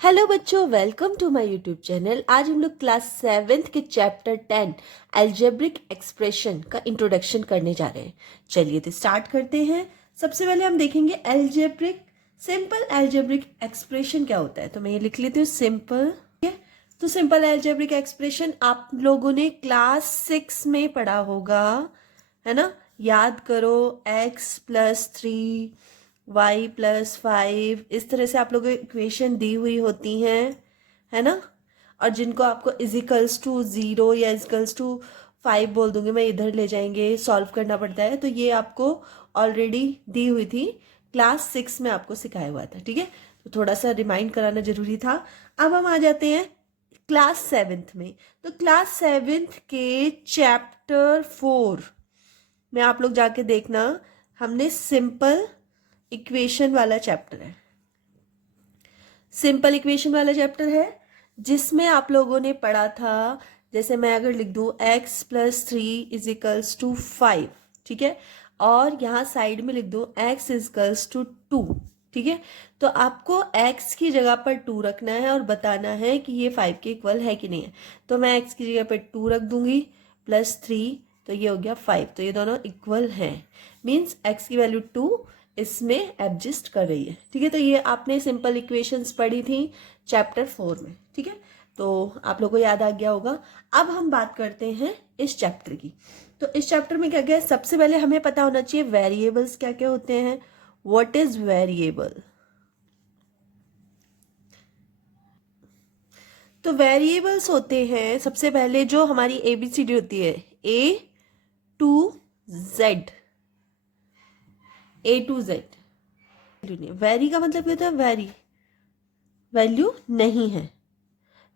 Hello बच्चों, welcome to my YouTube channel. आज हम लोग क्लास 7th के चैप्टर 10 एल्जेब्रिक एक्सप्रेशन का इंट्रोडक्शन करने जा रहे हैं। चलिए तो स्टार्ट करते हैं। सबसे पहले हम देखेंगे एल्जेब्रिक सिंपल एल्जेब्रिक एक्सप्रेशन क्या होता है। तो मैं ये लिख लेती हूँ सिंपल। तो सिंपल एल्जेब्रिक एक्सप्रेशन आप लोगों ने क्लास 6 में पढ़ा होगा, है ना। याद करो, x+3 y+5 इस तरह से आप लोगों को इक्वेशन दी हुई होती हैं, है ना। और जिनको आपको इजिकल्स टू 0 या इजिकल्स टू 5 बोल दूंगी मैं, इधर ले जाएंगे, सॉल्व करना पड़ता है। तो ये आपको ऑलरेडी दी हुई थी, क्लास 6 में आपको सिखाया हुआ था, ठीक है। तो थोड़ा सा रिमाइंड कराना जरूरी था। अब हम आ जाते हैं क्लास 7th में। तो क्लास 7th के चैप्टर 4 में आप लोग जाके देखना, हमने सिंपल इक्वेशन वाला चैप्टर है। सिंपल इक्वेशन वाला चैप्टर है जिसमें आप लोगों ने पढ़ा था, जैसे मैं अगर लिख दूं x+3 = 5, ठीक है, और यहाँ साइड में लिख दूं x=2, ठीक है। तो आपको x की जगह पर 2 रखना है और बताना है कि ये 5 के इक्वल है कि नहीं है। तो मैं x की जगह पर 2 रख दूंगी +3, तो ये हो गया 5। तो ये दोनों इक्वल हैं, मीन्स x की वैल्यू 2 इसमें एडजस्ट कर रही है, ठीक है। तो ये आपने सिंपल इक्वेशंस पढ़ी थी चैप्टर 4 में, ठीक है। तो आप लोगों को याद आ गया होगा। अब हम बात करते हैं इस चैप्टर की। तो इस चैप्टर में क्या क्या है, सबसे पहले हमें पता होना चाहिए वेरिएबल्स क्या क्या होते हैं। What is variable? तो वेरिएबल्स होते हैं सबसे पहले जो हमारी ABCD होती है, A to Z, A to Z। Very का मतलब क्या होता है? वेरी वैल्यू नहीं है।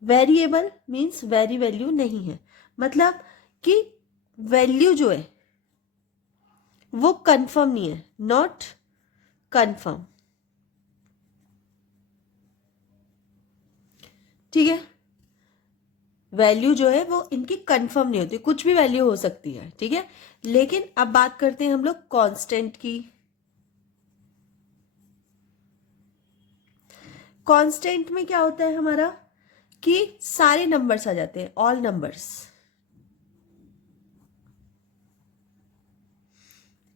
वेरिएबल मीन्स वेरी वैल्यू नहीं है, मतलब कि वैल्यू जो है वो कंफर्म नहीं है, नॉट कंफर्म, ठीक है। वैल्यू जो है वो इनकी कंफर्म नहीं होती, कुछ भी वैल्यू हो सकती है, ठीक है। लेकिन अब बात करते हैं हम लोग कांस्टेंट की। कांस्टेंट में क्या होता है हमारा कि सारे नंबर्स आ जाते हैं, ऑल नंबर्स,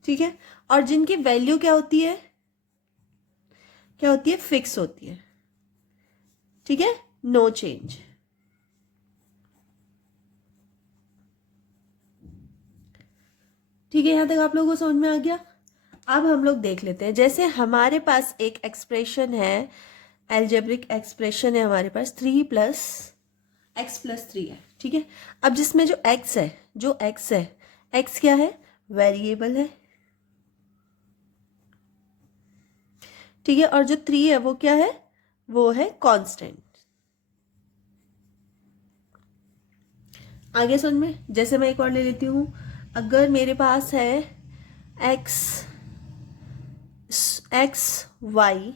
ठीक है। और जिनकी वैल्यू क्या होती है, क्या होती है? फिक्स होती है, ठीक है, नो चेंज। ठीक है, यहां तक आप लोगों को समझ में आ गया। अब हम लोग देख लेते हैं, जैसे हमारे पास एक एक्सप्रेशन है, एल्जेब्रिक एक्सप्रेशन है हमारे पास, 3+x+3 है, ठीक है। अब जिसमें जो x है, x क्या है? वेरिएबल है, ठीक है। और जो 3 है वो क्या है? वो है कांस्टेंट। आगे समझ में? जैसे मैं एक और ले लेती हूं, अगर मेरे पास है x+y+x²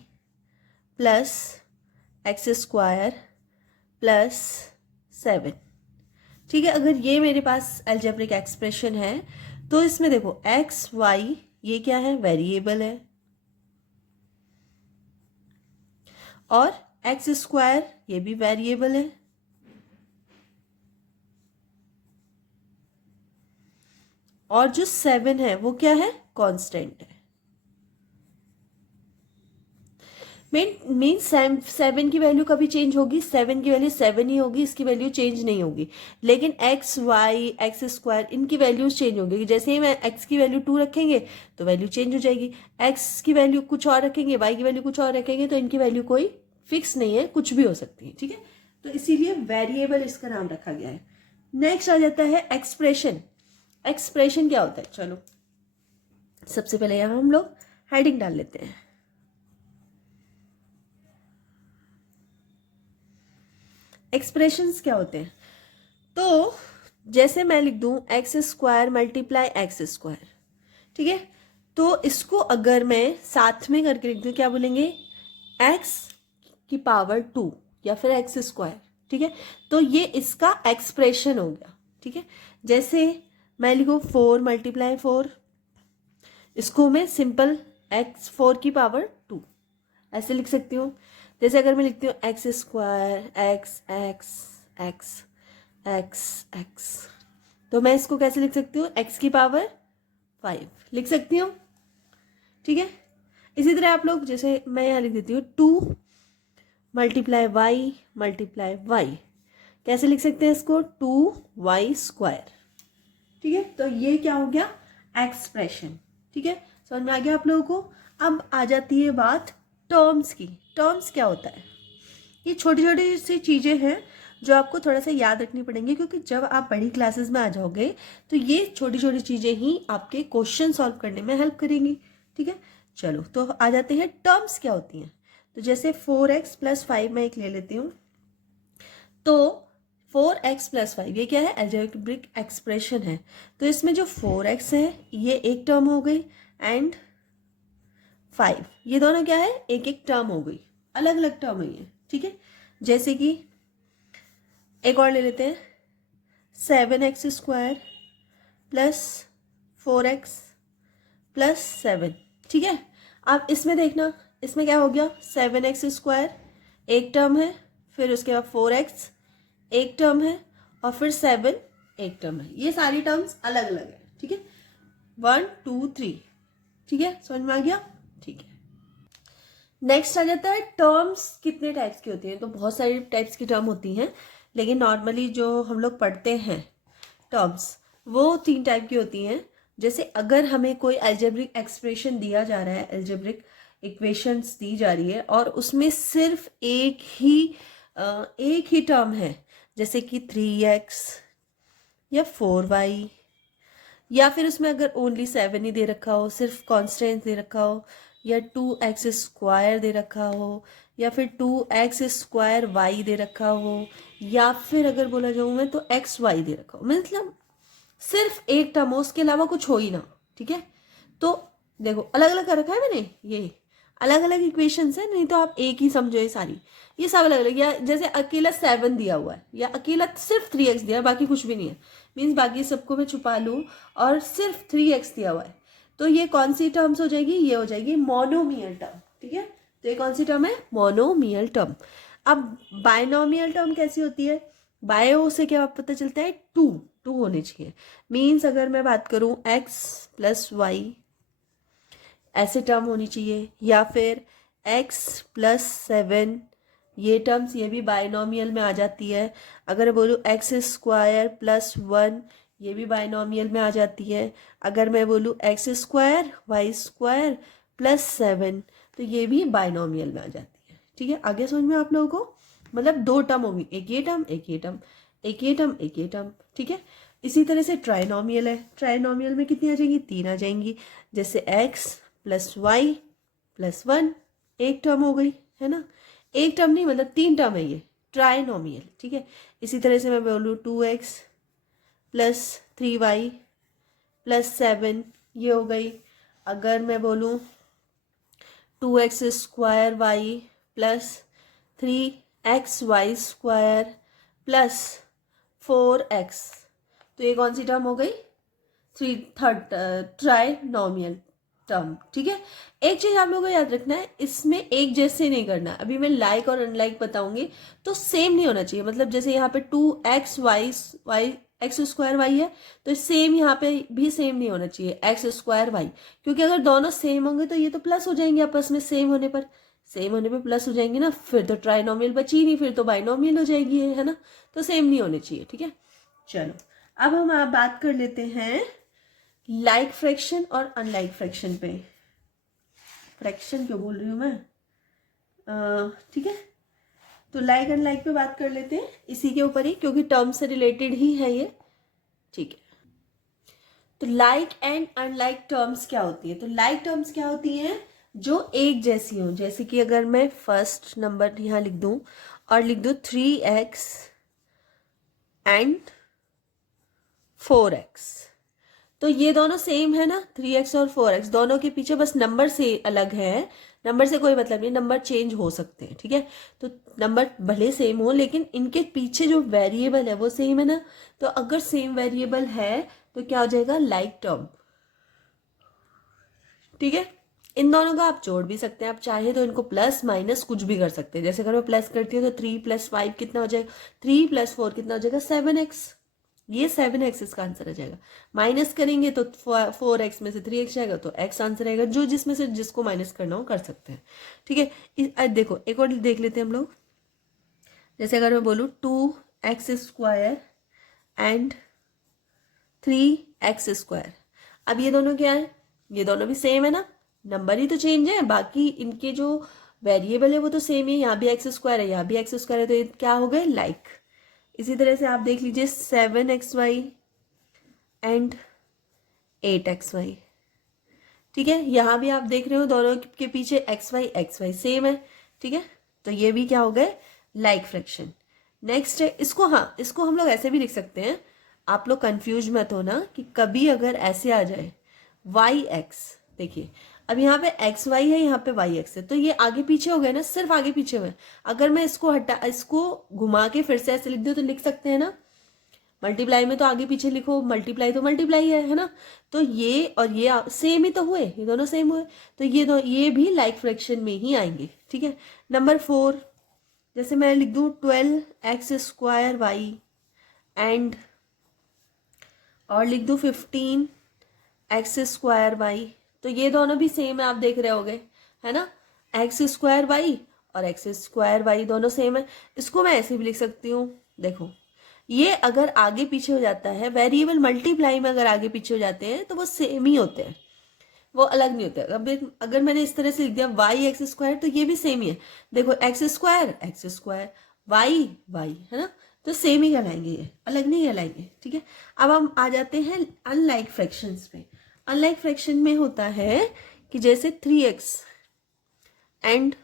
+7, ठीक है। अगर ये मेरे पास एल्जेब्रिक एक्सप्रेशन है, तो इसमें देखो x y ये क्या है? वेरिएबल है, और x² ये भी वेरिएबल है, और जो 7 है वो क्या है? कांस्टेंट है। मीन 7 की वैल्यू कभी चेंज होगी? 7 की वैल्यू 7 ही होगी, इसकी वैल्यू चेंज नहीं होगी। लेकिन x y x² इनकी वैल्यूज चेंज होंगी। जैसे ही मैं x की वैल्यू 2 रखेंगे तो वैल्यू चेंज हो जाएगी, x की वैल्यू कुछ और रखेंगे, y की वैल्यू कुछ और रखेंगे, तो इनकी वैल्यू कोई फिक्स नहीं है, कुछ भी हो सकती है, ठीक है। तो इसीलिए वेरिएबल इसका नाम रखा गया है। नेक्स्ट आ जाता है एक्सप्रेशन। एक्सप्रेशन क्या होता है? चलो सबसे पहले यहां हम लोग हेडिंग डाल लेते हैं। एक्सप्रेशंस क्या होते हैं? तो जैसे मैं लिख दूं x² × x², ठीक है। तो इसको अगर मैं साथ में करके लिख दूं, क्या बोलेंगे? x⁻², या फिर x², ठीक है। तो ये इसका एक्सप्रेशन हो गया, ठीक है। जैसे मैं लिखूं 4 × 4, इसको मैं सिंपल x4⁻² ऐसे लिख सकती हूँ। जैसे अगर मैं लिखती हूँ x square x x x x x, तो मैं इसको कैसे लिख सकती हूँ, एक्स की पावर 5 लिख सकती हूँ, ठीक है। इसी तरह आप लोग, जैसे मैं यहाँ लिख देती हूँ 2 मल्टीप्लाई वाई, कैसे लिख सकते हैं इसको, 2y स्क्वायर, ठीक है। तो ये क्या हो गया, एक्सप्रेशन, ठीक है। समझ में आ गया आप लोगों को। अब आ जाती है बात टर्म्स की। टर्म्स क्या होता है, ये छोटी छोटी सी चीज़ें हैं जो आपको थोड़ा सा याद रखनी पड़ेंगी, क्योंकि जब आप बड़ी क्लासेस में आ जाओगे तो ये छोटी छोटी चीज़ें ही आपके क्वेश्चन सॉल्व करने में हेल्प करेंगी, ठीक है। चलो तो आ जाते हैं टर्म्स क्या होती हैं। तो जैसे 4x + 5 मैं एक ले लेती हूँ, तो 4x + 5 ये क्या है, अलजेब्रिक एक्सप्रेशन है। तो इसमें जो 4x है ये एक टर्म हो गई, एंड 5 ये दोनों क्या है, एक एक टर्म हो गई, अलग अलग टर्म है ये, ठीक है। जैसे कि एक और ले लेते हैं, 7x² + 4x + 7, ठीक है। अब इसमें देखना, इसमें क्या हो गया, 7x² एक टर्म है, फिर उसके बाद 4x एक टर्म है, और फिर 7 एक टर्म है। ये सारी टर्म्स अलग अलग है, ठीक है, 1 2 3, ठीक है, समझ में आ गया, ठीक है। नेक्स्ट आ जाता है टर्म्स कितने टाइप्स की होती हैं। तो बहुत सारी टाइप्स की टर्म होती हैं, लेकिन नॉर्मली जो हम लोग पढ़ते हैं टर्म्स, वो 3 टाइप की होती हैं। जैसे अगर हमें कोई अलजेब्रिक एक्सप्रेशन दिया जा रहा है, अलजेब्रिक इक्वेशंस दी जा रही है, और उसमें सिर्फ एक ही टर्म है, जैसे कि 3x या 4y, या फिर उसमें अगर ओनली 7 ही दे रखा हो, सिर्फ कॉन्स्टेंट दे रखा हो, या 2x² दे रखा हो, या फिर 2x² दे रखा हो, या फिर अगर बोला जाऊँ मैं तो xy दे रखा हो, मतलब सिर्फ एक टर्म हो, उसके अलावा कुछ हो ही ना, ठीक है। तो देखो अलग अलग कर रखा है मैंने, ये अलग अलग इक्वेशंस है, नहीं तो आप एक ही समझो ये सारी, ये सब अलग अलग। या जैसे अकेला 7 दिया हुआ है, या अकेला सिर्फ 3x दिया है, बाकी कुछ भी नहीं है, मीन्स बाकी सबको मैं छुपा लूँ और सिर्फ 3x दिया हुआ है, तो ये कौन सी टर्म्स हो जाएगी, ये हो जाएगी मोनोमियल टर्म, ठीक है। तो ये कौन सी टर्म है, मोनोमियल टर्म। अब बायनोमियल टर्म कैसी होती है, बायो से क्या पता चलता है, टू होने चाहिए। मीन्स अगर मैं बात करूं x + y ऐसे टर्म होनी चाहिए, या फिर x + 7, ये टर्म्स ये भी बायनोमियल में आ जाती है। अगर बोलूँ x² + 1 ये भी बायनोमियल में आ जाती है। अगर मैं बोलूँ x² y² + 7 तो ये भी बायनोमियल में आ जाती है, ठीक है। आगे समझ में आप लोगों को, मतलब 2 टर्म होगी, एक ये टर्म एक ये टर्म, एक ये टर्म एक ये टर्म, ठीक है। इसी तरह से ट्राइनोमियल है, ट्राइनोमियल में कितनी आ जाएंगी, 3 आ जाएंगी। जैसे x + y + 1 एक टर्म हो गई, है ना, एक टर्म नहीं मतलब 3 टर्म है ये ट्राइनोमियल, ठीक है। इसी तरह से मैं बोलूँ 2x + 3y + 7 ये हो गई। अगर मैं बोलूँ 2x² y + 3xy² + 4x, तो ये कौन सी टर्म हो गई, ट्राइनोमियल टर्म, ठीक है। एक चीज आप लोगों को याद रखना है, इसमें एक जैसे नहीं करना। अभी मैं लाइक और अनलाइक बताऊंगी, तो सेम नहीं होना चाहिए। मतलब जैसे यहाँ पे 2xy x² y है, तो सेम यहाँ पे भी सेम नहीं होना चाहिए x² y, क्योंकि अगर दोनों सेम होंगे तो ये तो प्लस हो जाएंगे आपस में, सेम होने पर प्लस हो जाएंगे ना, फिर तो ट्राइनोमियल बची नहीं, फिर तो बाइनोमियल हो जाएगी, है ना। तो सेम नहीं होने चाहिए, ठीक है। चलो अब हम आप बात कर लेते हैं लाइक फ्रैक्शन और अनलाइक फ्रैक्शन पे। फ्रैक्शन क्यों बोल रही हूँ मैं, ठीक है। तो लाइक अनलाइक पे बात कर लेते हैं, इसी के ऊपर ही, क्योंकि टर्म से रिलेटेड ही है ये, ठीक है। तो लाइक एंड अनलाइक टर्म्स क्या होती है, तो लाइक टर्म्स क्या होती हैं, जो एक जैसी हो। जैसे कि अगर मैं फर्स्ट नंबर यहाँ लिख दूं और लिख दूं 3x एंड 4x, तो ये दोनों सेम है ना, 3x और 4x दोनों के पीछे बस नंबर से अलग है, नंबर से कोई मतलब नहीं, नंबर चेंज हो सकते हैं, ठीक है। तो नंबर भले सेम हो, लेकिन इनके पीछे जो वेरिएबल है वो सेम है ना। तो अगर सेम वेरिएबल है तो क्या हो जाएगा, लाइक टर्म, ठीक है। इन दोनों का आप जोड़ भी सकते हैं, आप चाहे तो इनको प्लस माइनस कुछ भी कर सकते हैं। जैसे अगर मैं प्लस करती हूँ तो 3 + 5 कितना हो जाएगा, 3 + 4 कितना हो जाएगा 7x, ये 7x इसका आंसर आ जाएगा। माइनस करेंगे तो 4x में से 3x जाएगा तो x आंसर आएगा। जो जिसमें से जिसको माइनस करना हो कर सकते हैं, ठीक है। देखो एक और देख लेते हैं हम लोग। जैसे अगर मैं बोलूँ 2x² एंड 3x², अब ये दोनों क्या है, ये दोनों भी सेम है ना, नंबर ही तो चेंज है, बाकी इनके जो वेरिएबल है वो तो सेम है। यहाँ भी x² है, यहाँ भी x² है, तो ये क्या हो गए लाइक। इसी तरह से आप देख लीजिए 7xy एंड 8xy, ठीक है। यहाँ भी आप देख रहे हो दोनों के पीछे xy सेम है, ठीक है। तो ये भी क्या हो गए लाइक फ्रैक्शन। नेक्स्ट है इसको, हाँ इसको हम लोग ऐसे भी लिख सकते हैं, आप लोग कंफ्यूज मत होना कि कभी अगर ऐसे आ जाए yx, देखिए अब यहाँ पे xy है, यहाँ पे yx है, तो ये आगे पीछे हो गए ना, सिर्फ आगे पीछे हुए। अगर मैं इसको घुमा के फिर से ऐसे लिख दूँ तो लिख सकते हैं ना, मल्टीप्लाई में तो आगे पीछे लिखो, मल्टीप्लाई तो मल्टीप्लाई है ना। तो ये और ये सेम ही तो हुए, ये दोनों सेम हुए, तो ये भी लाइक फ्रैक्शन में ही आएंगे, ठीक है। नंबर 4, जैसे मैं लिख दूँ 12x² एंड और लिख दूँ 15x², तो ये दोनों भी सेम है, आप देख रहे होगे है ना, x² और x² दोनों सेम है। इसको मैं ऐसे भी लिख सकती हूँ, देखो ये अगर आगे पीछे हो जाता है, वेरिएबल मल्टीप्लाई में अगर आगे पीछे हो जाते हैं तो वो सेम ही होते हैं, वो अलग नहीं होते। अब अगर मैंने इस तरह से लिख दिया yx², तो ये भी सेम ही है, देखो x² y है ना, तो सेम ही कहलाएंगे, ये अलग नहीं कहलाएंगे, ठीक है। अब हम आ जाते हैं अनलाइक फ्रैक्शंस पे। अनलाइक फ्रैक्शन में होता है कि जैसे 3x एंड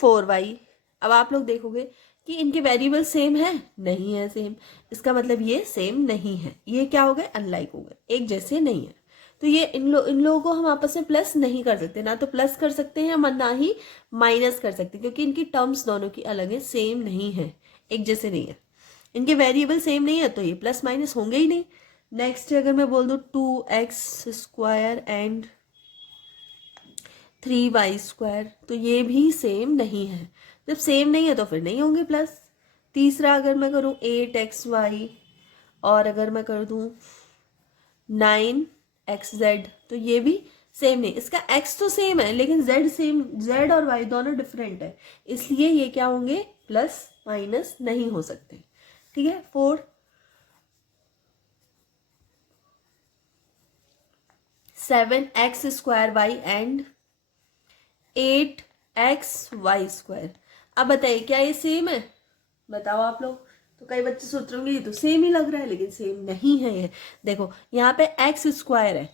4y, अब आप लोग देखोगे कि इनके वेरिएबल सेम है, नहीं है सेम, इसका मतलब ये सेम नहीं है, ये क्या हो गए अनलाइक हो गए, एक जैसे नहीं है। तो ये इन लोगों को हम आपस में प्लस नहीं कर सकते, ना तो प्लस कर सकते हैं ना ही माइनस कर सकते, क्योंकि इनकी टर्म्स दोनों की अलग है, सेम नहीं है, एक जैसे नहीं है, इनके वेरिएबल सेम नहीं है, तो ये प्लस माइनस होंगे ही नहीं। नेक्स्ट अगर मैं बोल दूँ 2x² एंड 3y², तो ये भी सेम नहीं है, जब सेम नहीं है तो फिर नहीं होंगे प्लस। तीसरा अगर मैं करूँ 8xy और अगर मैं कर दूँ 9xz, तो ये भी सेम नहीं, इसका x तो सेम है लेकिन z सेम, z और y दोनों डिफरेंट है, इसलिए ये क्या होंगे प्लस माइनस नहीं हो सकते, ठीक है। 4 7x² एंड 8xy², अब बताइए क्या ये सेम है, बताओ आप लोग। तो कई बच्चे सोच रहे होंगे ये तो सेम ही लग रहा है, लेकिन सेम नहीं है ये। देखो यहाँ पे x² है,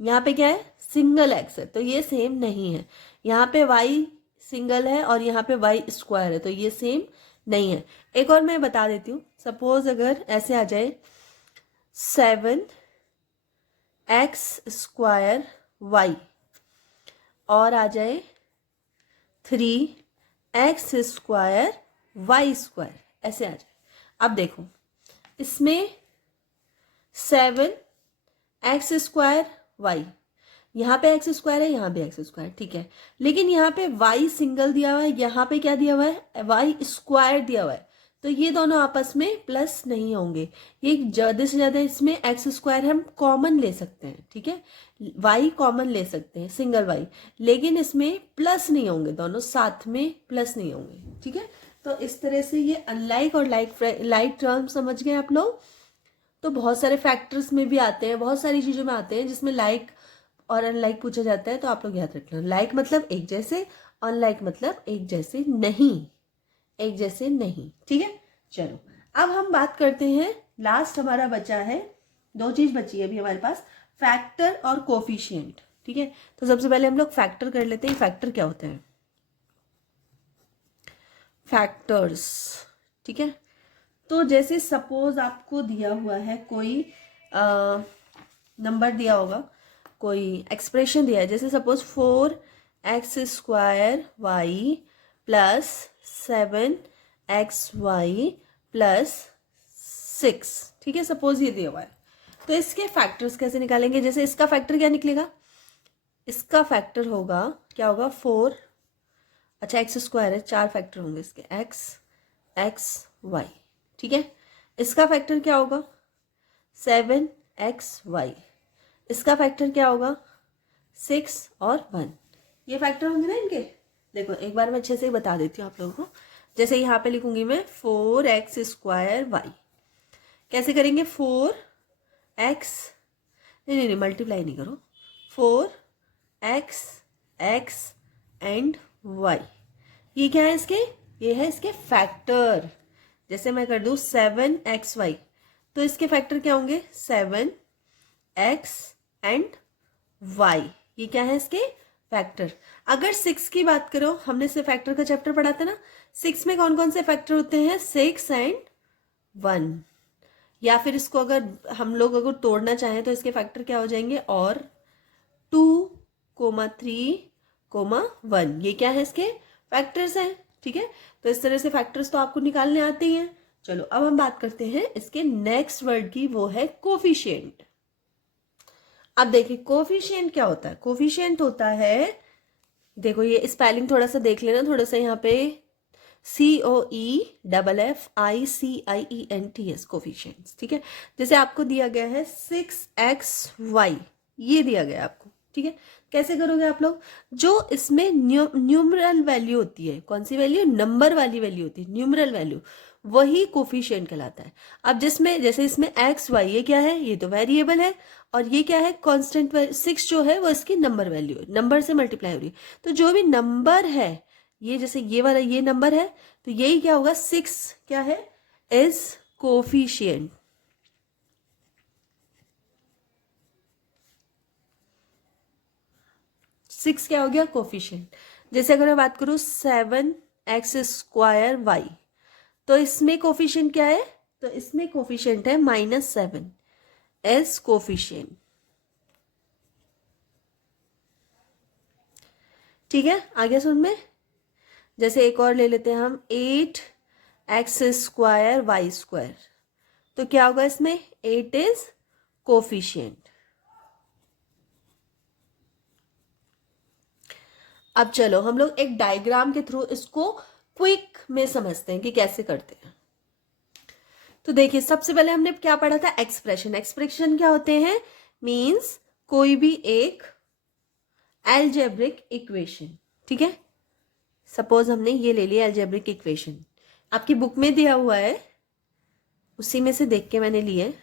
यहाँ पे क्या है सिंगल x है, तो ये सेम नहीं है। यहाँ पे y सिंगल है और यहाँ पे y² है, तो ये सेम नहीं है। एक और मैं बता देती हूँ, सपोज अगर ऐसे आ जाए 7x² और आ जाए 3x² y², ऐसे आ जाए। अब देखो इसमें 7x² y, यहाँ पे x² है, यहाँ पे x², ठीक है, लेकिन यहाँ पे y सिंगल दिया हुआ है, यहाँ पे क्या दिया हुआ है y² दिया हुआ है, तो ये दोनों आपस में प्लस नहीं होंगे। ये ज्यादा से ज्यादा इसमें x² हम कॉमन ले सकते हैं, ठीक है, y कॉमन ले सकते हैं सिंगल y, लेकिन इसमें प्लस नहीं होंगे, दोनों साथ में प्लस नहीं होंगे, ठीक है। तो इस तरह से ये अनलाइक और लाइक टर्म समझ गए आप लोग। तो बहुत सारे फैक्टर्स में भी आते हैं, बहुत सारी चीजों में आते हैं जिसमें लाइक और अनलाइक पूछा जाता है, तो आप लोग याद रखना, लाइक मतलब एक जैसे, अनलाइक मतलब एक जैसे नहीं, एक जैसे नहीं, ठीक है। चलो अब हम बात करते हैं, लास्ट हमारा बचा है, 2 चीज बची है अभी हमारे पास, फैक्टर और कोफिशिएंट, ठीक है। तो सबसे पहले हम लोग फैक्टर कर लेते हैं। फैक्टर क्या होता है, फैक्टर्स, ठीक है। तो जैसे सपोज आपको दिया हुआ है कोई नंबर दिया होगा, कोई एक्सप्रेशन दिया है, जैसे suppose 4x² y plus 7xy plus 6, ठीक है, सपोज ये दिया हुआ है। तो इसके फैक्टर्स कैसे निकालेंगे, जैसे इसका फैक्टर क्या निकलेगा, इसका फैक्टर होगा, क्या होगा, 4, अच्छा एक्स स्क्वायर है, 4 फैक्टर होंगे इसके, एक्स वाई, ठीक है। इसका फैक्टर क्या होगा, 7xy। इसका फैक्टर क्या होगा, 6 और 1। ये फैक्टर होंगे ना इनके। देखो एक बार मैं अच्छे से बता देती हूँ आप लोगों को। जैसे यहाँ पे लिखूंगी मैं 4x²y, कैसे करेंगे, 4x, नहीं मल्टीप्लाई नहीं करो, 4x x एंड y, ये क्या है इसके, ये है इसके फैक्टर। जैसे मैं कर दूं 7xy, तो इसके फैक्टर क्या होंगे, 7x एंड y, ये क्या है इसके फैक्टर। अगर 6 की बात करो, हमने इससे फैक्टर का चैप्टर पढ़ा था ना, 6 में कौन कौन से फैक्टर होते हैं, 6 एंड 1। या फिर इसको अगर हम लोग अगर तोड़ना चाहें तो इसके फैक्टर क्या हो जाएंगे, और 2,3,1, ये क्या है इसके फैक्टर्स हैं, ठीक है। तो इस तरह से फैक्टर्स तो आपको निकालने आते ही हैं। चलो अब हम बात करते हैं इसके नेक्स्ट वर्ड की, वो है कोफिशिएंट। अब देखिए कोफिशिएंट क्या होता है, कोफिशिएंट होता है, देखो ये स्पेलिंग थोड़ा सा देख लेना, थोड़ा सा यहाँ पे COEFFICIENTS, कोफिशिएंट्स, ठीक है। जैसे आपको दिया गया है 6xy, ये दिया गया आपको, ठीक है। कैसे करोगे आप लोग, जो इसमें न्यूमरल वैल्यू होती है, कौन सी वैल्यू, नंबर वाली वैल्यू होती है, न्यूमरल वैल्यू, वही कोफिशिएंट कहलाता है। अब जिसमें जैसे इसमें xy, ये क्या है, ये तो वेरिएबल है, और ये क्या है, कांस्टेंट। 6 जो है वो इसकी नंबर वैल्यू है, नंबर से मल्टीप्लाई हो रही है। तो जो भी नंबर है, ये जैसे ये वाला ये नंबर है, तो यही क्या होगा, 6 क्या है, इज कोफिशिएंट। सिक्स क्या हो गया, कोफिशिएंट। जैसे अगर मैं बात करूं 7x²y, तो इसमें कोफिशिएंट क्या है, तो इसमें कोफिशिएंट है -7 एज कोफिशिएंट, ठीक है। आगे सुन में, जैसे एक और ले लेते हैं हम 8x²y², तो क्या होगा इसमें, 8 इज कोफिशिएंट। अब चलो हम लोग एक डायग्राम के थ्रू इसको क्विक में समझते हैं कि कैसे करते हैं। तो देखिए सबसे पहले हमने क्या पढ़ा था, एक्सप्रेशन। एक्सप्रेशन क्या होते हैं, मींस कोई भी एक एल्जेब्रिक इक्वेशन, ठीक है। सपोज हमने ये ले लिया एल्जेब्रिक इक्वेशन, आपकी बुक में दिया हुआ है, उसी में से देख के मैंने लिए,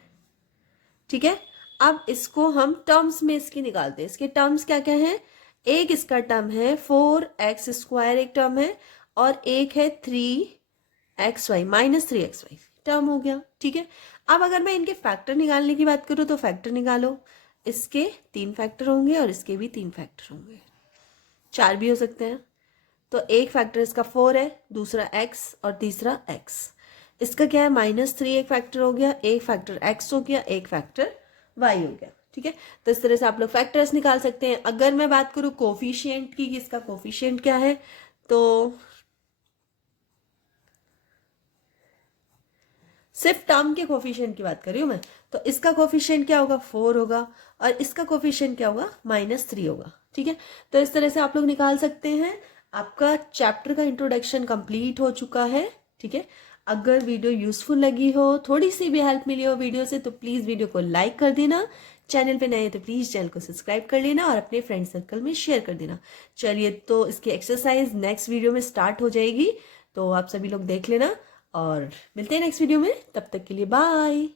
ठीक है। अब इसको हम टर्म्स में इसकी निकालते हैं। इसके टर्म्स क्या क्या हैं, एक इसका टर्म है 4x² एक टर्म है, और एक है 3xy -3xy टर्म हो गया, ठीक है। अब अगर मैं इनके फैक्टर निकालने की बात करूं तो फैक्टर निकालो, इसके 3 फैक्टर होंगे और इसके भी 3 फैक्टर होंगे, 4 भी हो सकते हैं। तो एक फैक्टर इसका 4 है, दूसरा x और तीसरा x। इसका क्या है, -3 एक फैक्टर हो गया, एक फैक्टर x हो गया, एक फैक्टर y हो गया, ठीक है। तो इस तरह से आप लोग फैक्टर्स निकाल सकते हैं। अगर मैं बात करूं कोफिशिएंट की, इसका कोफिशिएंट क्या है, तो सिर्फ टर्म के कोफिशिएंट की बात कर रही हूं मैं, तो इसका कोफिशिएंट क्या होगा, 4 होगा, और इसका कोफिशिएंट क्या होगा, -3 होगा, ठीक है। तो इस तरह से आप लोग निकाल सकते हैं। आपका चैप्टर का इंट्रोडक्शन कंप्लीट हो चुका है, ठीक है। अगर वीडियो यूजफुल लगी हो, थोड़ी सी भी हेल्प मिली हो वीडियो से, तो प्लीज़ वीडियो को लाइक कर देना। चैनल पे नए हैं तो प्लीज़ चैनल को सब्सक्राइब कर लेना और अपने फ्रेंड सर्कल में शेयर कर देना। चलिए तो इसकी एक्सरसाइज नेक्स्ट वीडियो में स्टार्ट हो जाएगी, तो आप सभी लोग देख लेना और मिलते हैं नेक्स्ट वीडियो में। तब तक के लिए बाय।